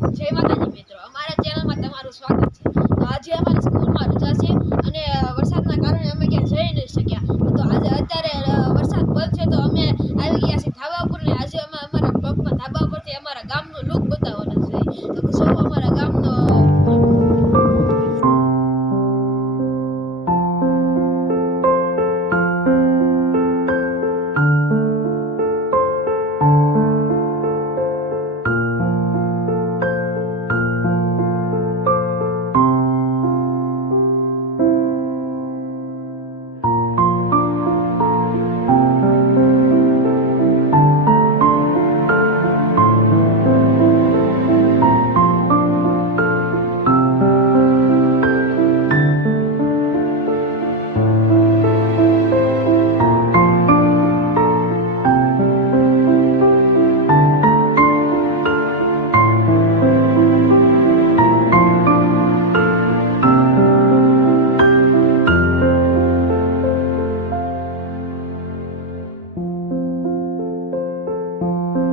જય માતાજી મિત્રો, અમારા ચેનલમાં તમારું સ્વાગત છે। તો આજે અમારી સ્કૂલમાં રજા છે અને વરસાદના કારણે અમે ક્યાં જઈ નહીં શક્યા। તો આજે અત્યારે વરસાદ બંધ છે તો અમે આવી ગયા છીએ